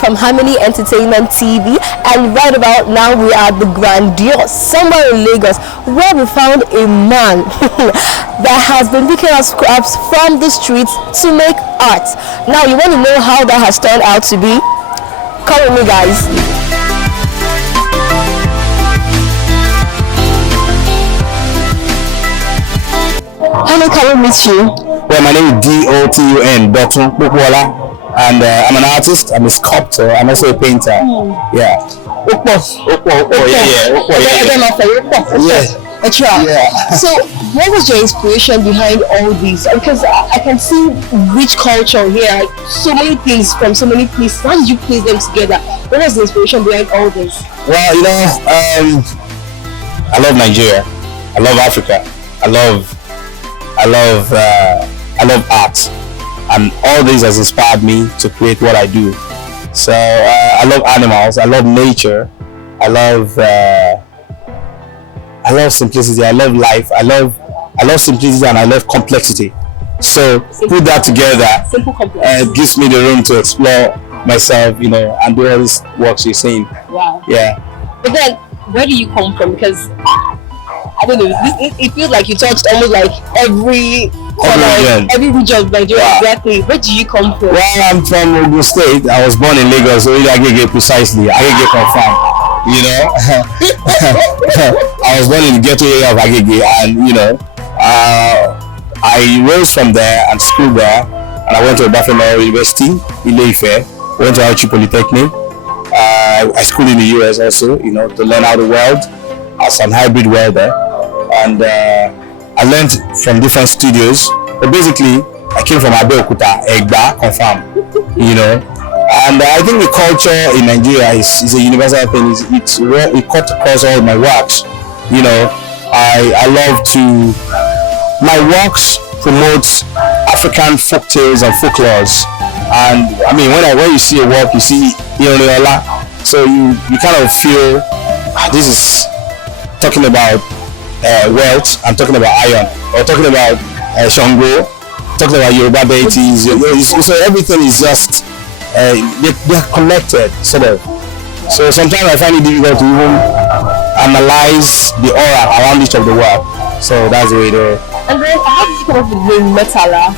From Harmony Entertainment TV, and right about now we are at the Grandeur, somewhere in Lagos, where we found a man that has been picking up scraps from the streets to make art. Now you want to know how that has turned out to be? Come with me, guys. Hello, can we meet you? Well, my name is Dotun, Dotun Popoola. And I'm an artist, I'm a sculptor, I'm also a painter. Yeah. So, what was your inspiration behind all these? Because I can see rich culture here, so many things from so many places. How did you place them together? What was the inspiration behind all this? Well, you know, I love Nigeria, I love Africa, I love art. And all this has inspired me to create what I do. So I love animals, I love nature, I love simplicity, I love life, I love simplicity, and I love complexity. So put that together, gives me the room to explore myself, you know, and do all these works you're saying. Wow. Yeah. But then, where do you come from? Because I don't know, it feels like you touched almost like every region of Nigeria. Wow. Exactly. Where do you come from? Well, I'm from Ogun State. I was born in Lagos, so Agege precisely. Agege confirmed. You know, I was born in the ghetto area of Agege, and you know, I rose from there and schooled there, and I went to Obafemi University, Ile-Ife. Went to Auchi Polytechnic. I schooled in the US also, you know, to learn how to weld as an hybrid welder, and I learned from different studios, but basically I came from Abeokuta, Egba, confirm, you know. And I think the culture in Nigeria is a universal thing. It cut across all my works, you know. I love to, my works promote African folk tales and folklores. And I mean, when you see a work, you see Ioneola, so you kind of feel this is talking about wealth, I'm talking about iron, or talking about Shango, talking about Yoruba deities. So everything is just they're connected, sort of. So sometimes I find it difficult to even analyze the aura around each of the work. So that's the way it is. And then how did you come up with the name Metala?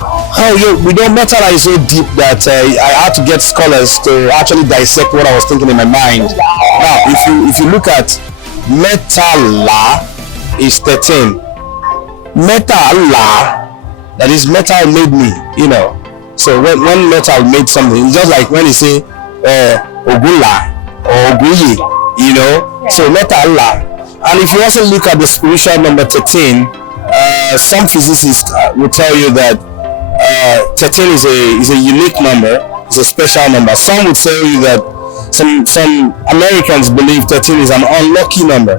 Oh, yeah, we know Metala is so deep that I had to get scholars to actually dissect what I was thinking in my mind. Wow. Now, if you look at Metala is 13. Metala, that is metal made me, you know. So when metal made something, it's just like when you say Ogula or Oguyi, you know. Yeah. So Metala. And if you also look at the spiritual number 13, some physicists will tell you that 13 is a unique number, it's a special number. Some would tell you that some Americans believe 13 is an unlucky number.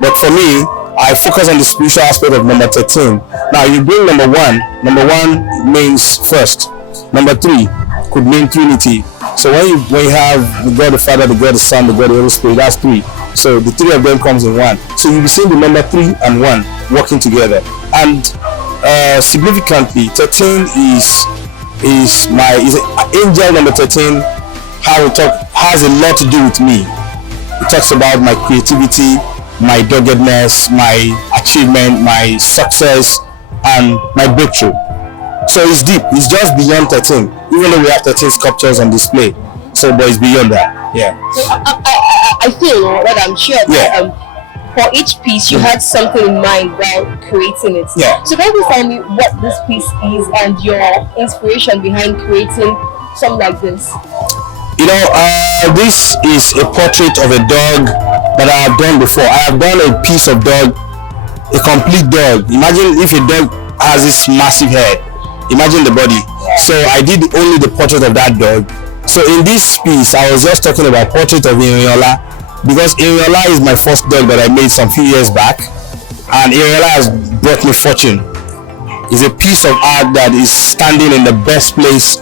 But for me, I focus on the spiritual aspect of number 13. Now you bring number 1. Number 1 means first. Number 3 could mean Trinity. So when you have the God the Father, the God the Son, the God the Holy Spirit, that's 3. So the 3 of them comes in 1. So you'll be seeing the number 3 and 1 working together. And significantly, 13 is angel number 13. Has a lot to do with me. It talks about my creativity, my doggedness, my achievement, my success, and my breakthrough. So it's deep. It's just beyond 13. Even though we have 13 sculptures on display, so but it's beyond that. Yeah. So I feel that I'm sure that for each piece you had something in mind. Well, creating it. Yeah. So can you tell me what this piece is and your inspiration behind creating something like this? This is a portrait of a dog that I have done before. I have done a piece of dog, a complete dog. Imagine if a dog has this massive head. Imagine the body. So I did only the portrait of that dog. So in this piece, I was just talking about portrait of Iriola, because Iriola is my first dog that I made some few years back, and Iriola has brought me fortune. It's a piece of art that is standing in the best place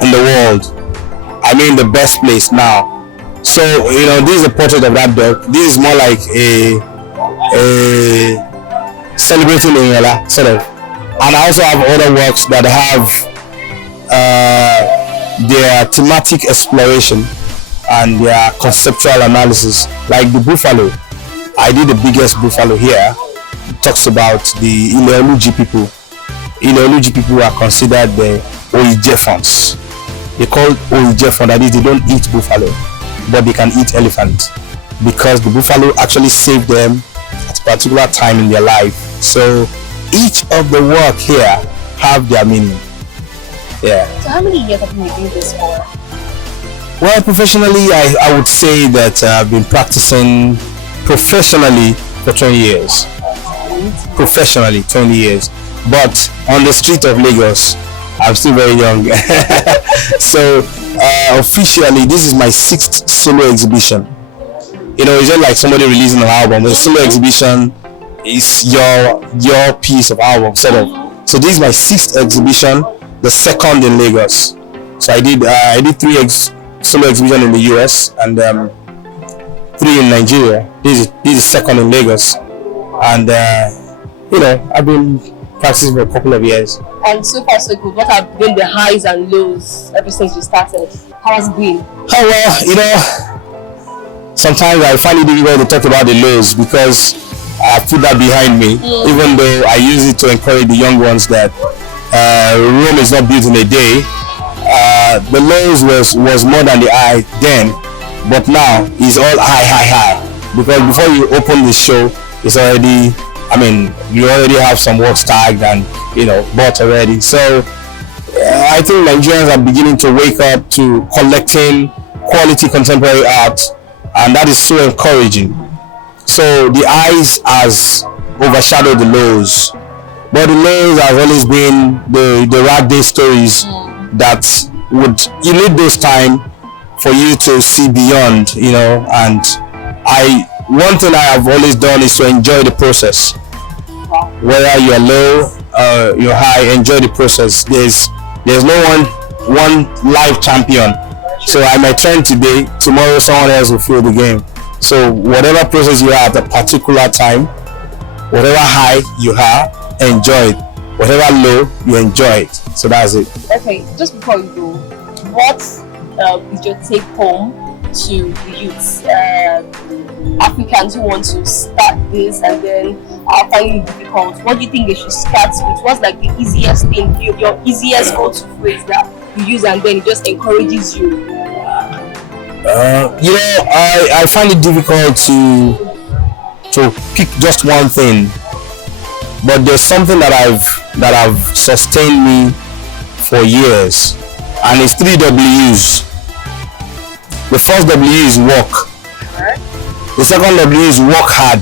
in the world. I mean the best place now. So this is a portrait of that dog. This is more like a celebrating Iriola sort of. And I also have other works that have their thematic exploration and their conceptual analysis, like the buffalo. I did the biggest buffalo here. It talks about the Ileoluji people. Ileoluji people are considered the Oijefons. They call Oijefon, that is, they don't eat buffalo, but they can eat elephant, because the buffalo actually saved them at a particular time in their life. So each of the work here have their meaning. Yeah. So how many years have you been doing this for? Well, professionally, I would say that I've been practicing professionally for 20 years. Professionally, 20 years. But on the street of Lagos, I'm still very young. So officially, this is my 6th solo exhibition. It's just like somebody releasing an album. A solo exhibition is your piece of album, sort of. So this is my 6th exhibition, the 2nd in Lagos. So I did 3 solo exhibition in the US and 3 in Nigeria. This is 2nd in Lagos, and I've been practicing for a couple of years. And so far so good. What have been the highs and lows ever since you started? How has it been? Oh well, sometimes I find it difficult to talk about the lows, because I put that behind me, even though I use it to encourage the young ones that Rome is not built in a day. The lows was more than the high then, but now it's all high, because before you open the show, it's already, you already have some work tagged and bought already. So I think Nigerians are beginning to wake up to collecting quality contemporary art, and that is so encouraging. So the highs has overshadowed the lows, but the lows have always been the rag day stories that you need those time for you to see beyond, and one thing I have always done is to enjoy the process. Whether you're low or you're high, enjoy the process. There's no one live champion. So I might turn today, tomorrow someone else will fill the game. So whatever process you are at a particular time, whatever high you have, enjoy it. Whatever low, you enjoy it. So that's it. Okay, just before you go, what is your take home to the youths, Africans who want to start this and then are finding it difficult? What do you think they should start with? What's like the easiest thing, your easiest go-to phrase that you use and then it just encourages you? I find it difficult to pick just one thing, but there's something that I've sustained me for years, and it's 3 W's. The first W is work. The second W is work hard.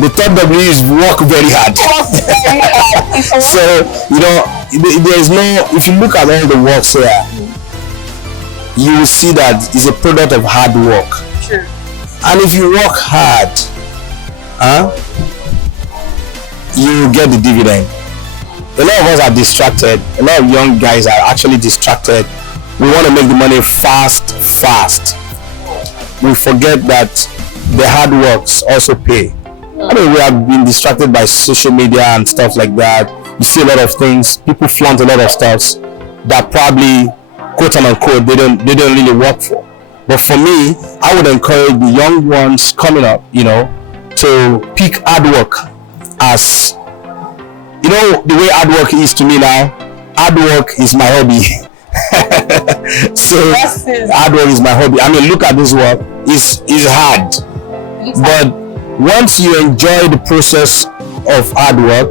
The third W is work very hard. So there's no. If you look at all the works here, you will see that it's a product of hard work. Sure. And if you work hard, you will get the dividend. A lot of us are distracted. A lot of young guys are actually distracted. We want to make the money fast. We forget that the hard works also pay. We have been distracted by social media and stuff like that. You see a lot of things. People flaunt a lot of stuff that probably, quote unquote, they don't really work for. But for me, I would encourage the young ones coming up, to pick hard work as, the way hard work is to me now. Hard work is my hobby. So hard work is my hobby. Look at this work. It's hard, but once you enjoy the process of hard work,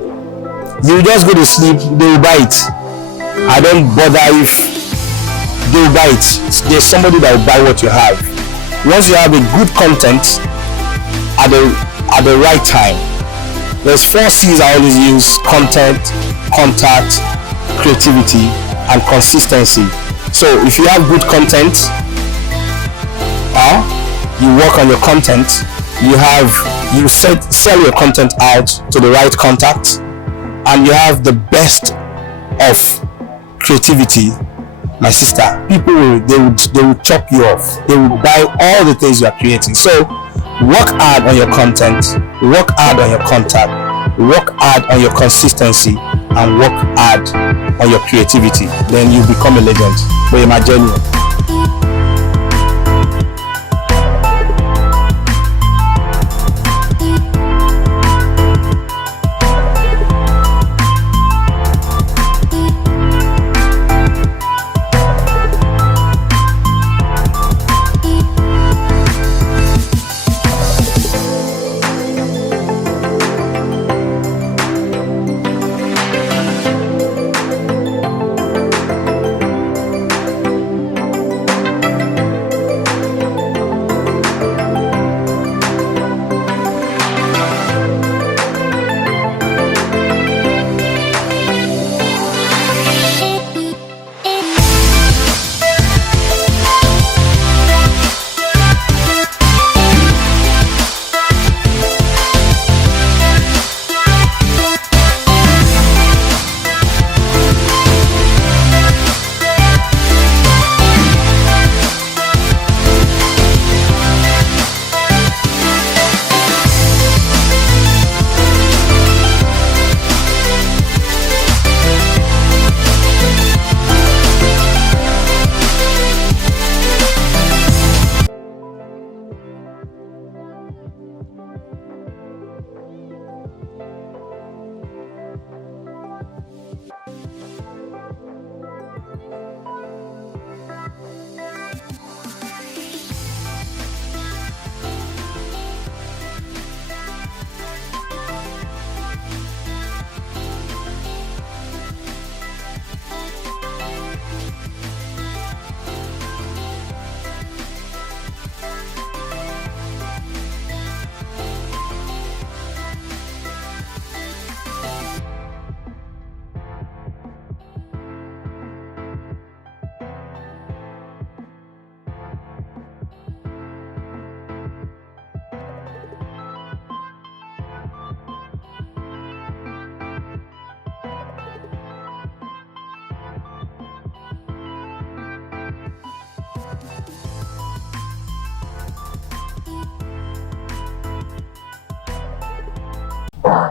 you just go to sleep, they will buy it. I don't bother if they will buy it. There's somebody that will buy what you have. Once you have a good content at the right time. There's 4 C's I always use: content, contact, creativity, and consistency. So if you have good content, you work on your content, you sell your content out to the right contact, and you have the best of creativity, my sister, people will chop you off. They will buy all the things you are creating. So work hard on your content, work hard on your contact, work hard on your consistency, and work hard on your creativity. Then you become a legend. But my journey.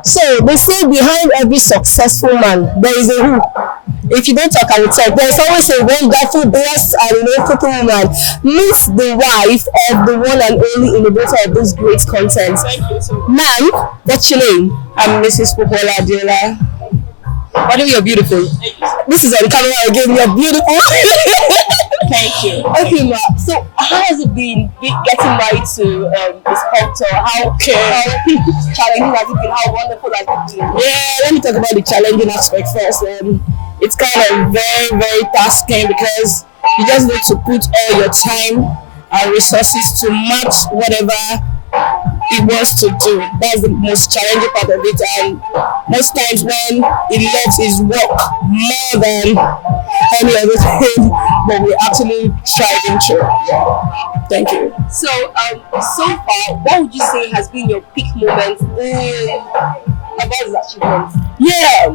So they say behind every successful man there is a who. If you don't talk, I will talk. There's always a wonderful, blessed, and fruitful woman. Meet the wife of the one and only innovator of this great content. Thank you so much. Ma'am, what's your name? I'm Mrs. Popoola Adiola. By the way, you're beautiful. This is on the camera again. You're beautiful. Thank you. Okay, ma. So, how has it been getting married to a sculptor? How challenging has it been? How wonderful has it been? Yeah, let me talk about the challenging aspect first. It's kind of very, very tasking because you just need to put all your time and resources to match whatever it wants to do. That's the most challenging part of it, and most times when it loves his work more than any other thing, but we're actually striving through. Thank you. So, so far, what would you say has been your peak moment about his achievements? Yeah,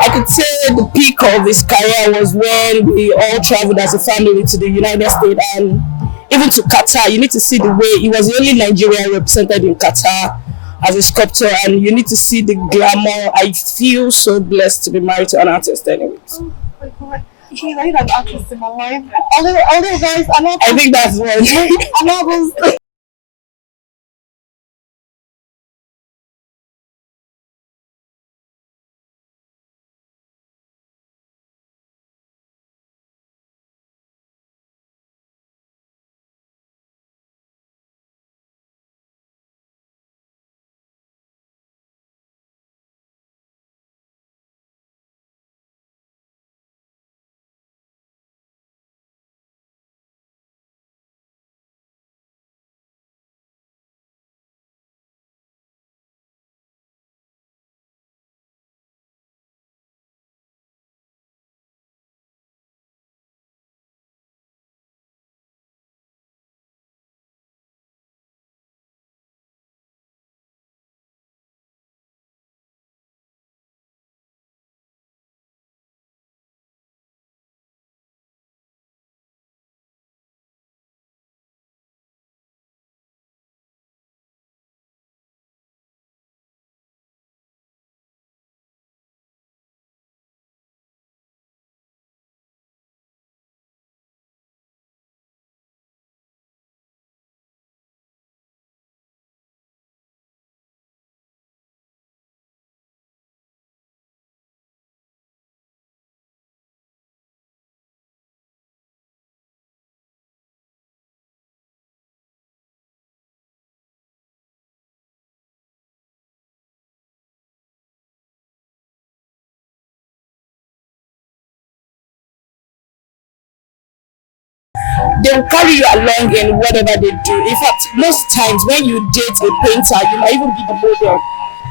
I could say the peak of his career was when we all traveled as a family to the United States and even to Qatar. You need to see the way he was the only Nigerian represented in Qatar as a sculptor, and you need to see the glamour. I feel so blessed to be married to an artist anyways. Oh my God. He's like an artist in my life. Although guys, I think that's what. they will carry you along in whatever they do. In fact, most times when you date a painter, you might even be the model.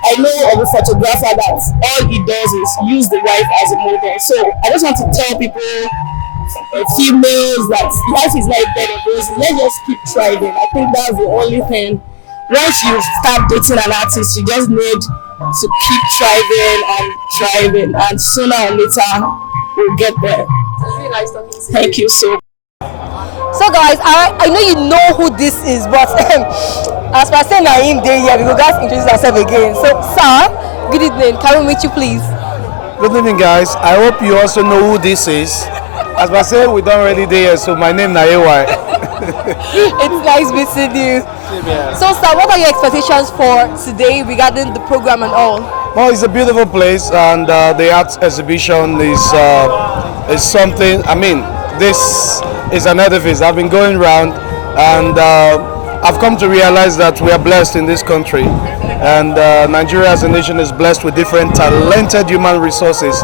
I know of a photographer that all he does is use the wife as a model. So I just want to tell people, females, that life is like bed of roses. Let's just keep trying. I think that's the only thing. Once you start dating an artist, you just need to keep thriving, and sooner or later we'll get there. Really nice talking to you. Thank you so much. So guys, I know you know who this is, but as per saying Naim Day here, we will guys introduce ourselves again. So sir, good evening. Can we meet you please? Good evening guys. I hope you also know who this is. As I say, we don't already there, so my name is Naewa. It's nice meeting you. So sir, what are your expectations for today regarding the program and all? Well, it's a beautiful place, and the art exhibition is something. I mean, this is an edifice. I've been going around, and I've come to realize that we are blessed in this country, and Nigeria as a nation is blessed with different talented human resources,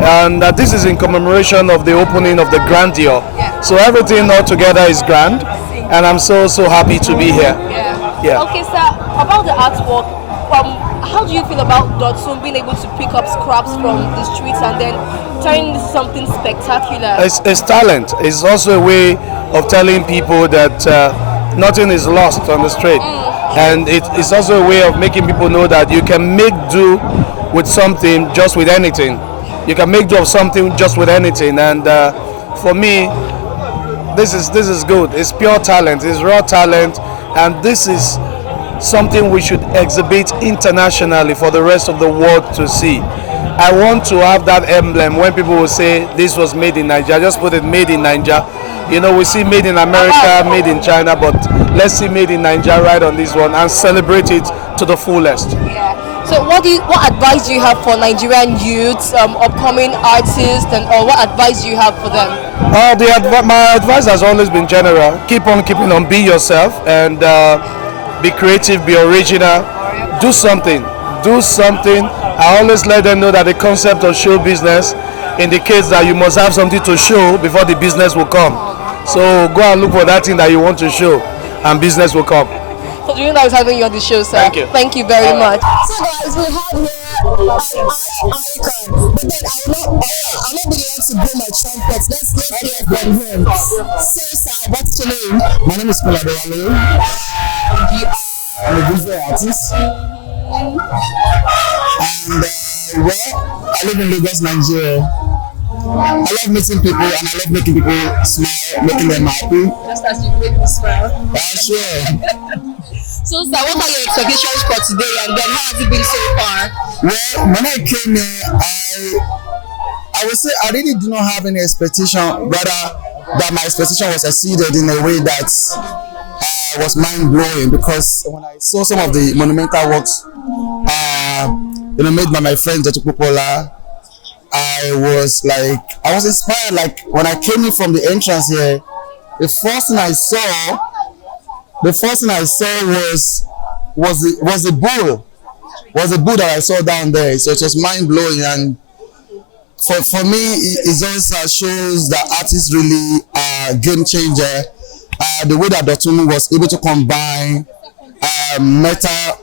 and this is in commemoration of the opening of the Grandeur. So everything all together is grand, and I'm so happy to be here. Yeah. Okay, sir. About the artwork, how do you feel about Dotun being able to pick up scraps from the streets and then turning into something spectacular? It's talent. It's also a way of telling people that nothing is lost on the street, and it's also a way of making people know that you can make do with something, just with anything. You can make do of something just with anything, and for me, this is good. It's pure talent. It's raw talent, and this is something we should exhibit internationally for the rest of the world to see. I want to have that emblem when people will say this was made in Nigeria. Just put it made in Nigeria. You know, we see made in America, made in China, but let's see made in Nigeria right on this one and celebrate it to the fullest. Yeah. So what advice do you have for Nigerian youths, upcoming artists, and or what advice do you have for them? My advice has always been general. Keep on keeping on, be yourself, and be creative, be original, do something. I always let them know that the concept of show business indicates that you must have something to show before the business will come. So go and look for that thing that you want to show, and business will come. So during that having you on the show, sir. Thank you. Thank you very much. So guys, we have here an art icon, but then I'm not the one to blow my trumpets. Let's hear from him. So sir, what's your name? My name is Koladewale. I'm a visual artist. And I live in Lagos, Nigeria. I love meeting people, and I love making people smile, making them happy. Just as you make me smile. Sure. So sir, what are your expectations for today, and then how has it been so far? Well, when I came here, I would say I really do not have any expectation, rather that my expectation was exceeded in a way that was mind-blowing, because when I saw some of the monumental works made by my friend Dotun Popoola, I was inspired. Like when I came in from the entrance here, the first thing I saw was the bull. Was the bull that I saw down there. So it was mind-blowing, and for me, it just shows that artists really are a game changer. The way that Dotun was able to combine metal,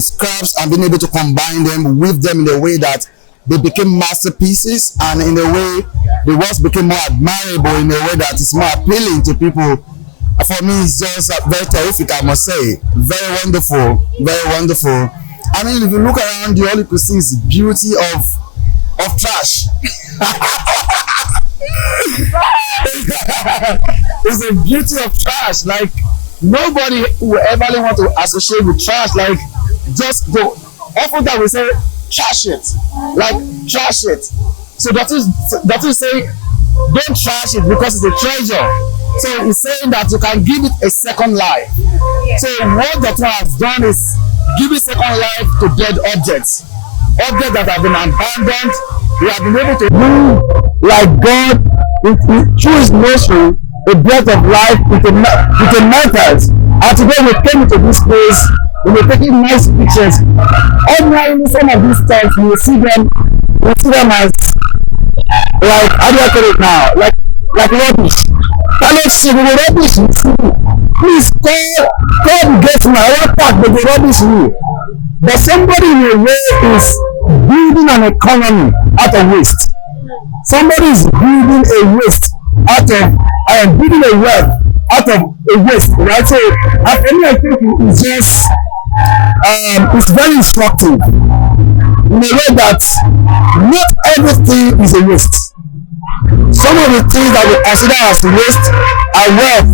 scraps, and being able to combine them, weave them in a way that they became masterpieces, and in a way the works became more admirable, in a way that is more appealing to people. For me, it's just very terrific, I must say. Very wonderful, very wonderful. I mean, if you look around you, all you can see is the beauty of trash. It's the beauty of trash. Like, nobody will ever want to associate with trash. Like, just go. Often that we say, trash it. Like, trash it. So that is saying, don't trash it because it's a treasure. So he's saying that you can give it a second life. So what Dotun has done is give a second life to dead objects. Objects that have been abandoned. We have been able to move like God through his nostril, a breath of life into metals. And today we came into this place, we were taking nice pictures. Ordinarily, some of these things, we see them as, like, how do I put it now? Like rubbish. Let's see, we will rubbish you. Please come get my own part, but the rubbish you. But somebody in a way is building an economy out of waste. Somebody is building a waste out of, building a wealth out of a waste, right? So, I think it's just, it's very instructive in a way that not everything is a waste. Some of the things that we consider as waste are wealth,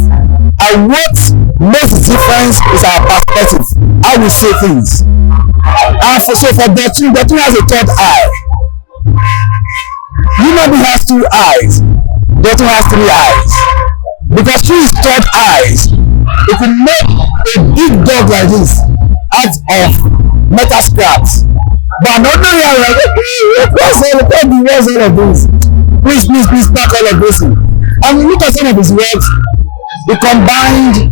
and what makes the difference is our perspective, how we see things. And for Dotun has a third eye. Human has 2 eyes. Dotun has 3 eyes. Because through his third eyes, it can make a big dog like this out of metal scraps. But another eye, like, what's all of this? Please back all of this. And we look at some of his works. We combined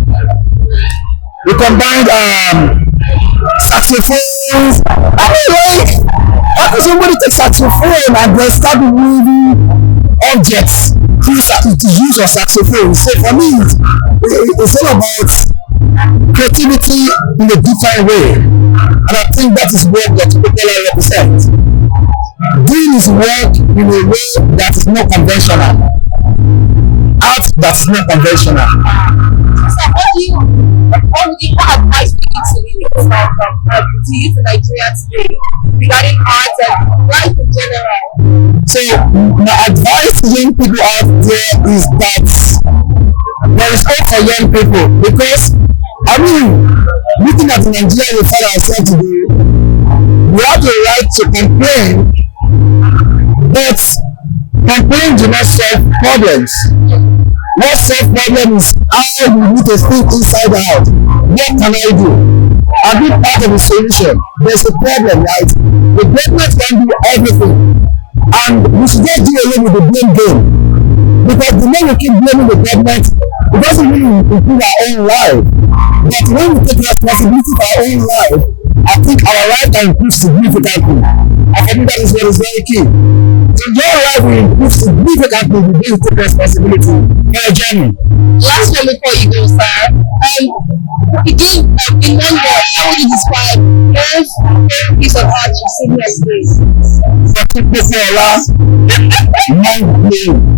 saxophones. I mean, like, how can somebody take saxophone and then start weaving objects through the use of saxophone? So for me, it's all about creativity in a different way, and I think that is what Dotun Popoola represents. Doing his work in a way that is not conventional. Art that is not conventional. So what advice do you give to youth in Nigeria today regarding art and life in general? So my advice to young people out there is that there is hope for young people, because I mean, looking at Nigeria we find ourselves today, we have the right to complain, but complain do not solve problems. What solve problem is how we need to think inside out. What can I do? I'll be part of the solution. There's a problem, right? The government can do everything, and we should just do away with the blame game. Because the more we keep blaming the government, it doesn't really improve our own life. But when we take responsibility for our own life, I think our life can improve significantly. I think that is what is very key. So your life will improve significantly when you take responsibility for your journey. Last one before you go, sir. Again, in one word, how would you describe your favorite piece of art you've seen here today? Dotun Popoola, mind blowing.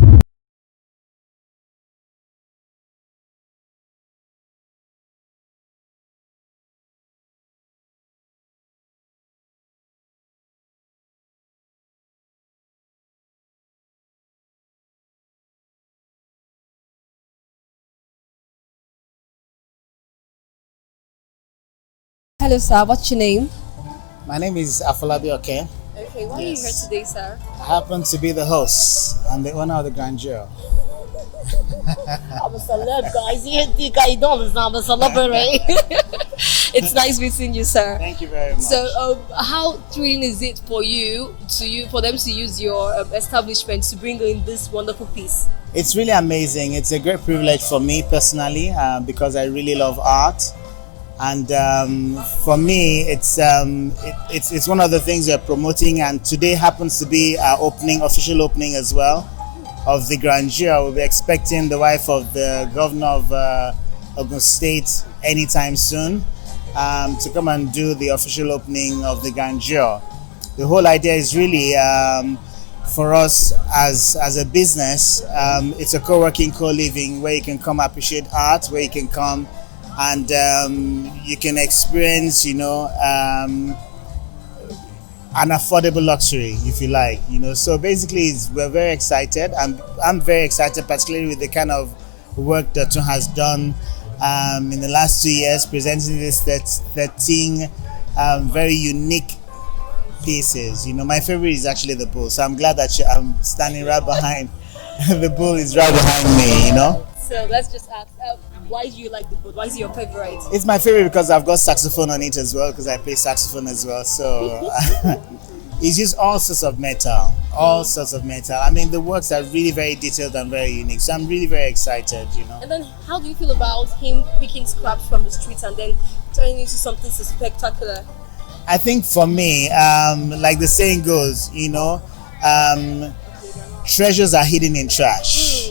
Hello, sir. What's your name? My name is Afolabi Oke. Okay, why are you here today, sir? I happen to be the host and the owner of the Grandeur. I'm a celeb, guys. You think I don't understand? I'm a celebrity. It's nice meeting you, sir. Thank you very much. So, how thrilling is it for for them to use your establishment to bring in this wonderful piece? It's really amazing. It's a great privilege for me personally because I really love art. And for me, it's one of the things we're promoting, and today happens to be our official opening as well of the Grandeur. We'll be expecting the wife of the governor of Ogun State anytime soon to come and do the official opening of the Grandeur. The whole idea is really for us as a business, it's a co-working, co-living where you can come appreciate art, where you can come and you can experience, an affordable luxury, if you like, So basically, we're very excited. I'm very excited, particularly with the kind of work that Dotun has done in the last 2 years, presenting this 13 very unique pieces. My favorite is actually the bull, so I'm glad that I'm standing right behind. The bull is right behind me, So let's just ask, why do you like the boat? Why is it your favorite? It's my favorite because I've got saxophone on it as well, because I play saxophone as well. So it's just all sorts of metal. I mean, the works are really very detailed and very unique. So I'm really very excited, And then how do you feel about him picking scraps from the streets and then turning into something so spectacular? I think for me, like the saying goes, treasures are hidden in trash.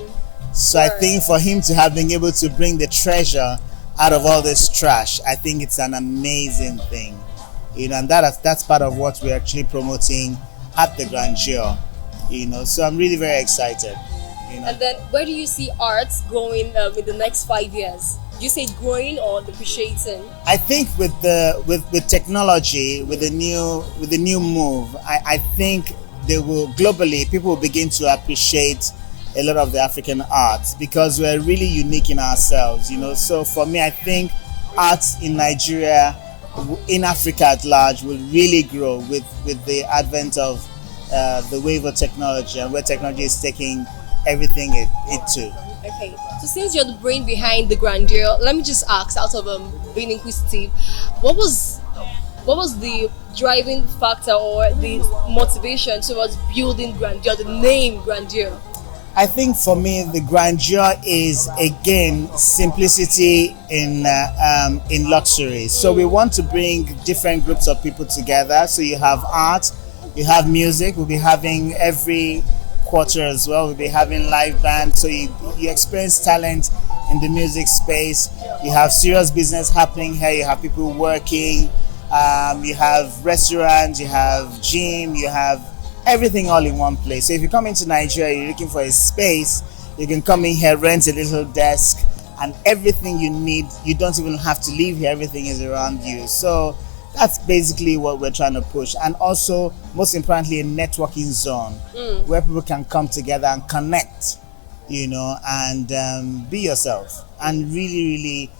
So I think for him to have been able to bring the treasure out of all this trash, I think it's an amazing thing. And that's part of what we're actually promoting at the Grandeur. So I'm really very excited. And then, where do you see arts going in the next 5 years? Do you say growing or depreciating? I think with technology, with the new move, I think they will globally people will begin to appreciate a lot of the African arts because we're really unique in ourselves. So for me, I think arts in Nigeria, in Africa at large, will really grow with the advent of the wave of technology and where technology is taking everything it to. Okay, so since you're the brain behind the Grandeur, let me just ask, out of being inquisitive, what was the driving factor or the motivation towards building Grandeur, the name Grandeur? I think for me, the Grandeur is again simplicity in luxury. So we want to bring different groups of people together. So you have art, you have music. We'll be having every quarter as well. We'll be having live band. So you experience talent in the music space. You have serious business happening here. You have people working. You have restaurants. You have gym. You have everything all in one place. So if you come into Nigeria, you're looking for a space, you can come in here, rent a little desk, and everything you need, you don't even have to leave here, everything is around you. So that's basically what we're trying to push. And also, most importantly, a networking zone where people can come together and connect, and be yourself and really, really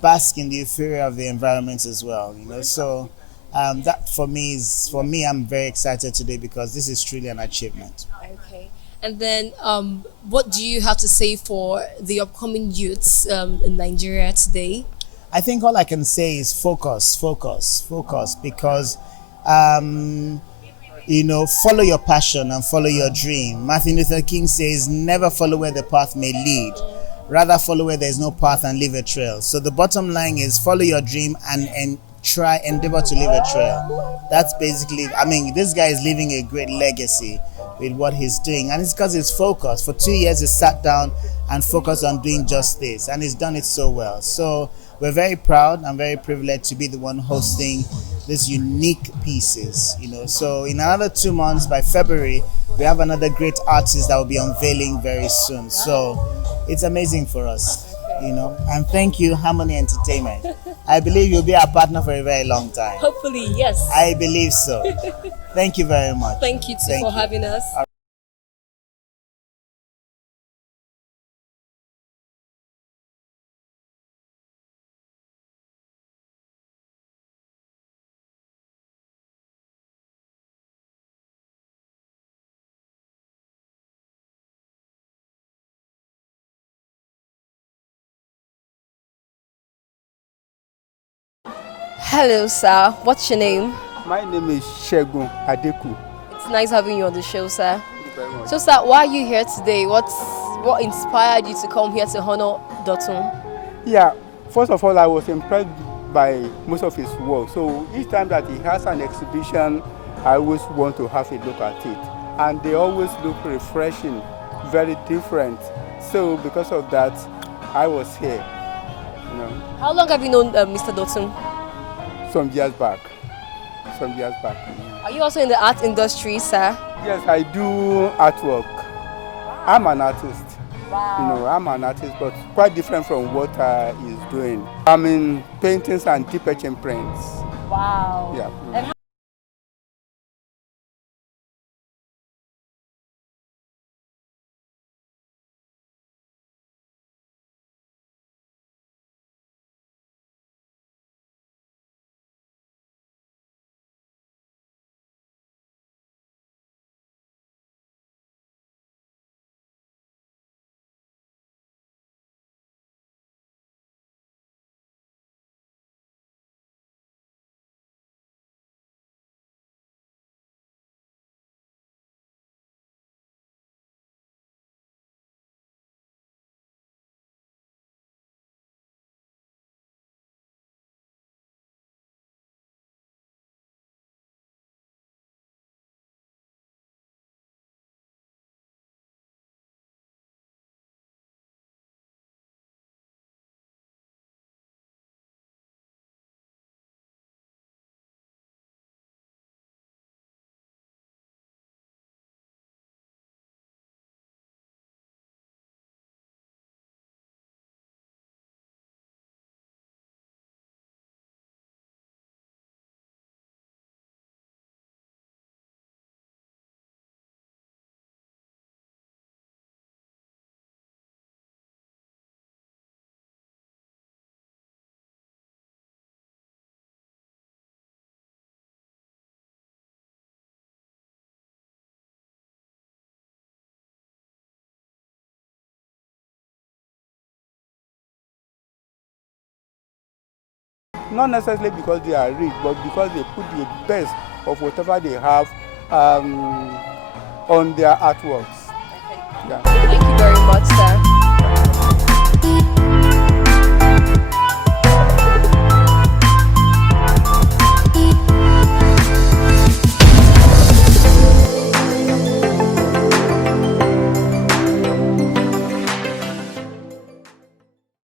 bask in the euphoria of the environment as well, So that for me, I'm very excited today because this is truly an achievement. Okay. And then, what do you have to say for the upcoming youths in Nigeria today? I think all I can say is focus, because, follow your passion and follow your dream. Martin Luther King says, never follow where the path may lead. Rather follow where there's no path and leave a trail. So the bottom line is follow your dream and endeavor to leave a trail. That's basically, this guy is leaving a great legacy with what he's doing, and it's because he's focused. For 2 years he sat down and focused on doing just this, and he's done it so well. So we're very proud and very privileged to be the one hosting these unique pieces. So in another 2 months, by February, we have another great artist that will be unveiling very soon. So it's amazing for us. And thank you, Harmony Entertainment. I believe you'll be our partner for a very long time. Hopefully, yes. I believe so. Thank you very much. Thank you for having us. Hello, sir. What's your name? My name is Shegun Adeku. It's nice having you on the show, sir. Thank you very much. So, sir, why are you here today? What inspired you to come here to honor Dotun? Yeah, first of all, I was impressed by most of his work. So each time that he has an exhibition, I always want to have a look at it. And they always look refreshing, very different. So because of that, I was here. How long have you known Mr. Dotun? Some years back. Are you also in the art industry, sir? Yes, I do artwork. I'm an artist. Wow. I'm an artist, but quite different from what he's doing. I'm in paintings and deep etching prints. Wow. Yeah. And not necessarily because they are rich, but because they put the best of whatever they have on their artworks. Yeah. Thank you very much, sir.